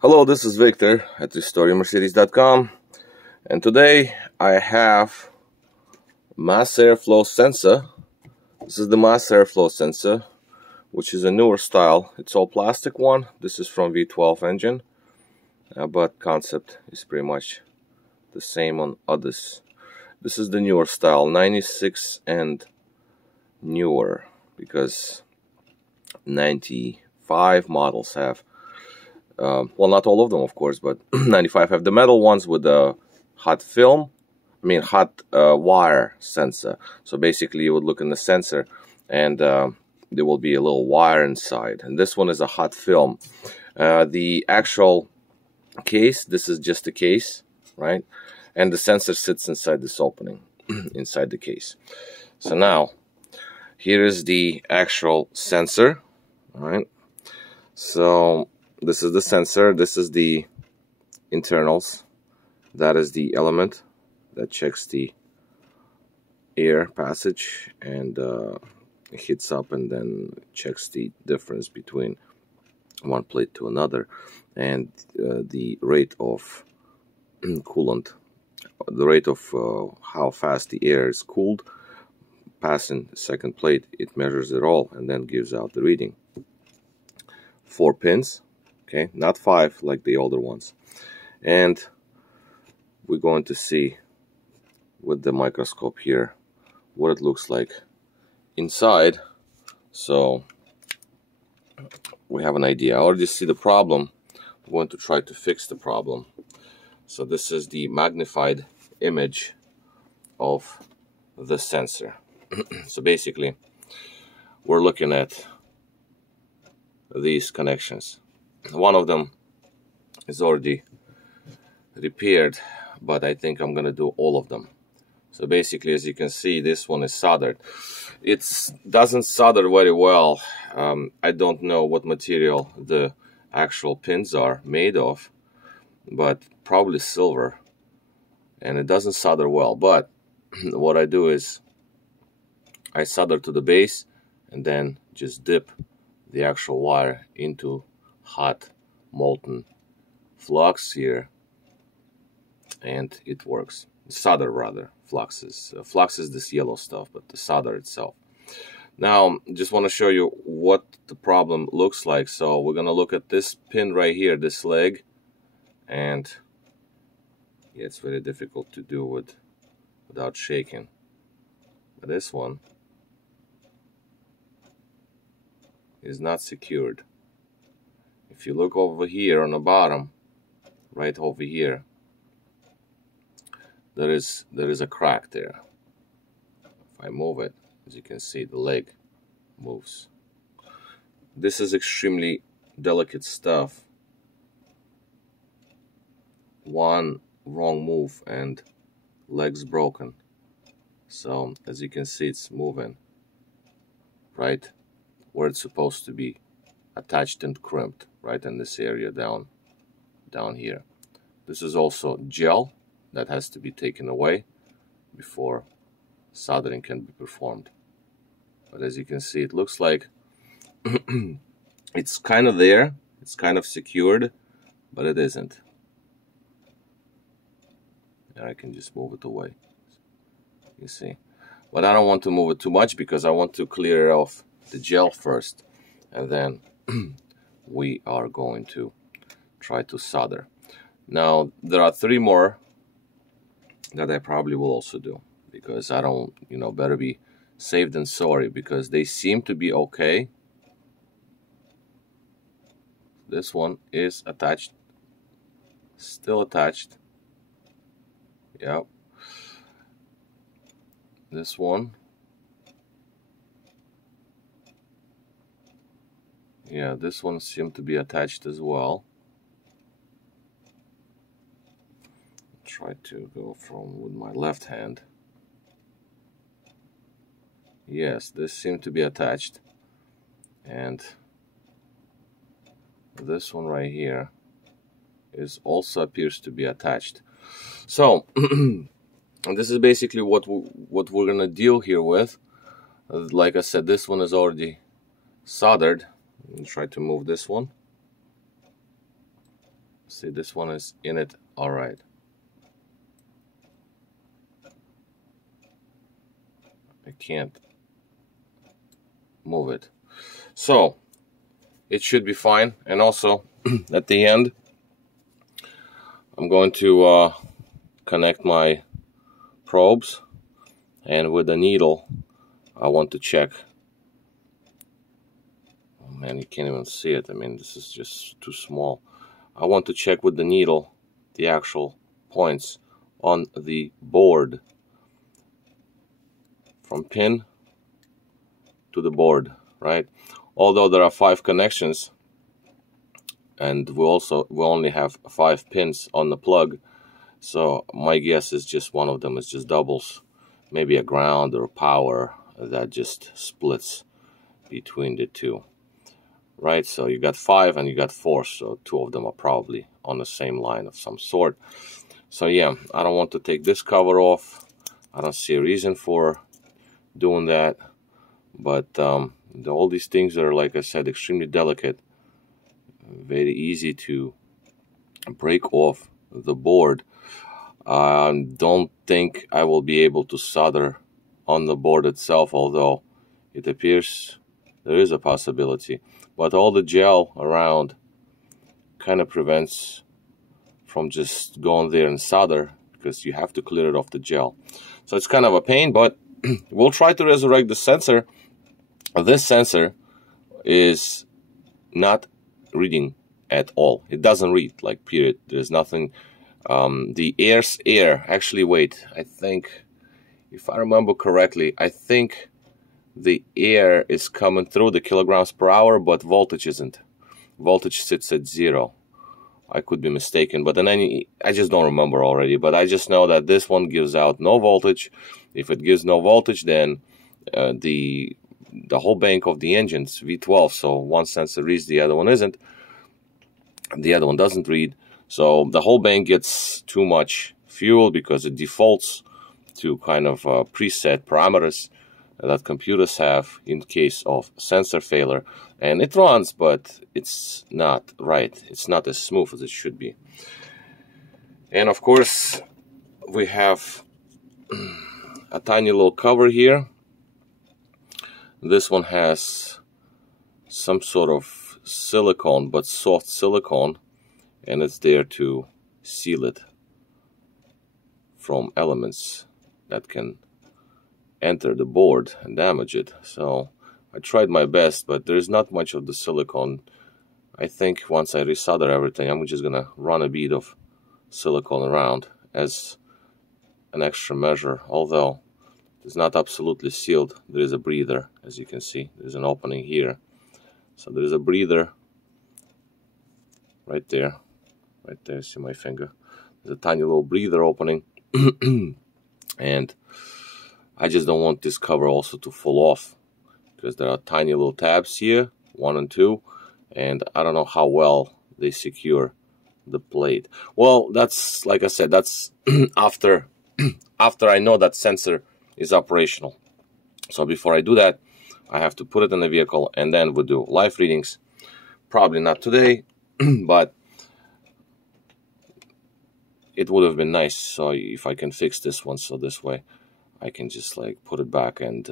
Hello, this is Victor at RestoreYourMercedes.com, and today I have Mass Air Flow sensor. This is the Mass Air Flow sensor, which is a newer style. It's all plastic one. This is from V12 engine, but concept is pretty much the same on others. This is the newer style, 96 and newer, because 95 models have well, not all of them, of course, but 95 have the metal ones with the hot wire sensor. So basically you would look in the sensor and there will be a little wire inside. And this one is a hot film. The actual case, this is just a case, right? And the sensor sits inside this opening, inside the case. So now, here is the actual sensor, all right? So this is the sensor, this is the internals, that is the element that checks the air passage and heats up and then checks the difference between one plate to another, and the rate of coolant, the rate of how fast the air is cooled passing the second plate. It measures it all and then gives out the reading. 4 pins. Okay, not 5 like the older ones. And we're going to see with the microscope here what it looks like inside, so we have an idea. I already see the problem. I'm going to try to fix the problem. So this is the magnified image of the sensor. So basically we're looking at these connections. One of them is already repaired, but I think I'm gonna do all of them. So basically, as you can see, this one is soldered. It doesn't solder very well. I don't know what material the actual pins are made of, but probably silver, and it doesn't solder well. But what I do is I solder to the base and then just dip the actual wire into hot molten flux here, and it works. Solder, rather. Flux is this yellow stuff, but the solder itself. Now just want to show you what the problem looks like. So we're gonna look at this pin right here, this leg, and yeah, it's very difficult to do without shaking. But this one is not secured. If you look over here on the bottom, right over here, there is a crack there. If I move it, as you can see, the leg moves. This is extremely delicate stuff. One wrong move and leg's broken. So as you can see, it's moving right where it's supposed to be, attached and crimped right in this area down here. This is also gel that has to be taken away before soldering can be performed. But as you can see, it looks like it's kind of there, it's kind of secured, but it isn't. And I can just move it away, you see. But I don't want to move it too much because I want to clear off the gel first, and then we are going to try to solder. Now there are 3 more that I probably will also do, because I don't, better be safe than sorry, because they seem to be okay. This one is attached, still attached. Yep. This one, yeah, this one seemed to be attached as well. Try to go from with my left hand. Yes, this seemed to be attached, and this one right here is also appears to be attached. So this is basically what we're gonna deal here with. Like I said, this one is already soldered. Try to move this one. see, this one is in it. All right. I can't move it. So it should be fine. And also at the end, I'm going to connect my probes, and with the needle I want to check. Oh man, you can't even see it. I mean, this is just too small. I want to check with the needle the actual points on the board, from pin to the board, right? Although there are 5 connections, and we only have 5 pins on the plug, so my guess is just one of them is just doubles, maybe a ground or power that just splits between the two, right? So you got 5 and you got 4, so 2 of them are probably on the same line of some sort. So yeah, I don't want to take this cover off. I don't see a reason for doing that, but all these things are, like I said, extremely delicate, very easy to break off the board. I don't think I will be able to solder on the board itself, although it appears there is a possibility. But all the gel around kind of prevents from just going there and solder, because you have to clear it off the gel. So it's kind of a pain, but we'll try to resurrect the sensor. This sensor is not reading at all. It doesn't read, like, period. There's nothing. The air, actually, wait, I think, if I remember correctly, I think the air is coming through the kilograms per hour, but voltage isn't. Voltage sits at 0. I could be mistaken, but then I just don't remember already. But I just know that this one gives out no voltage. If it gives no voltage, then the whole bank of the engine's V12. So one sensor reads, the other one isn't. The other one doesn't read. So the whole bank gets too much fuel because it defaults to kind of preset parameters that computers have in case of sensor failure. And it runs, but it's not right. It's not as smooth as it should be. And of course, we have a tiny little cover here. This one has some sort of silicone, but soft silicone, and it's there to seal it from elements that can enter the board and damage it. So I tried my best, but there's not much of the silicone. I think once I resolder everything, I'm just gonna run a bead of silicone around as an extra measure. Although it's not absolutely sealed, there is a breather, as you can see. There's an opening here, so there is a breather right there. Right there, see my finger? There's a tiny little breather opening. And I just don't want this cover also to fall off, because there are tiny little tabs here, 1 and 2, and I don't know how well they secure the plate. Well, that's, like I said, that's after I know that sensor is operational. So before I do that, I have to put it in the vehicle, and then we'll do live readings. Probably not today, but it would have been nice so if I can fix this one, so this way I can just like put it back and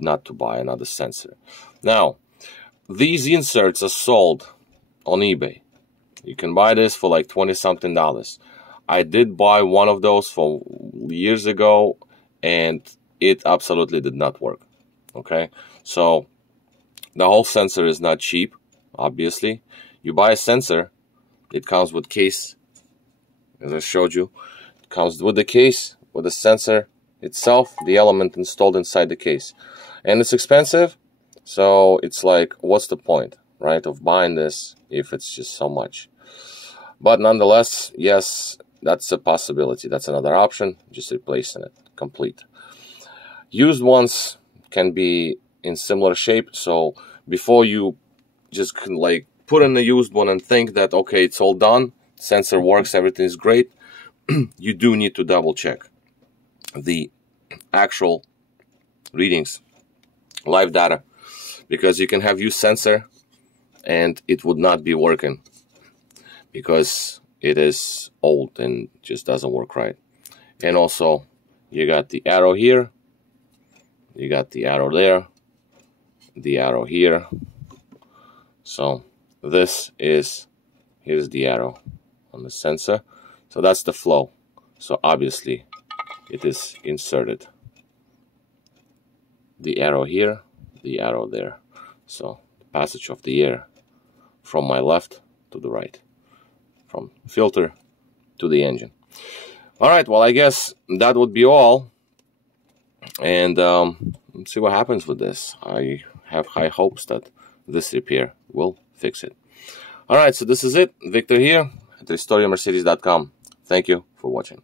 not to buy another sensor. Now, these inserts are sold on eBay. You can buy this for like $20-something. I did buy one of those for years ago, and it absolutely did not work. Okay, so the whole sensor is not cheap, obviously. You buy a sensor, it comes with case, as I showed you. It comes with the case, with the sensor itself, the element installed inside the case. And it's expensive, so it's like, what's the point, right, of buying this if it's just so much? But nonetheless, yes, that's a possibility. That's another option, just replacing it, complete. Used ones can be in similar shape, so before you just can like put in a used one and think that, okay, it's all done, sensor works, everything is great, you do need to double check the actual readings, live data, because you can have used sensor and it would not be working because it is old and just doesn't work right. And also you got the arrow here, you got the arrow there, the arrow here. So this is, here's the arrow on the sensor. So that's the flow. So obviously it is inserted. The arrow here, the arrow there. So the passage of the air from my left to the right, from filter to the engine. All right, well, I guess that would be all. And let's see what happens with this. I have high hopes that this repair will fix it. All right, so this is it. Victor here at RestoreYourMercedes.com. Thank you for watching.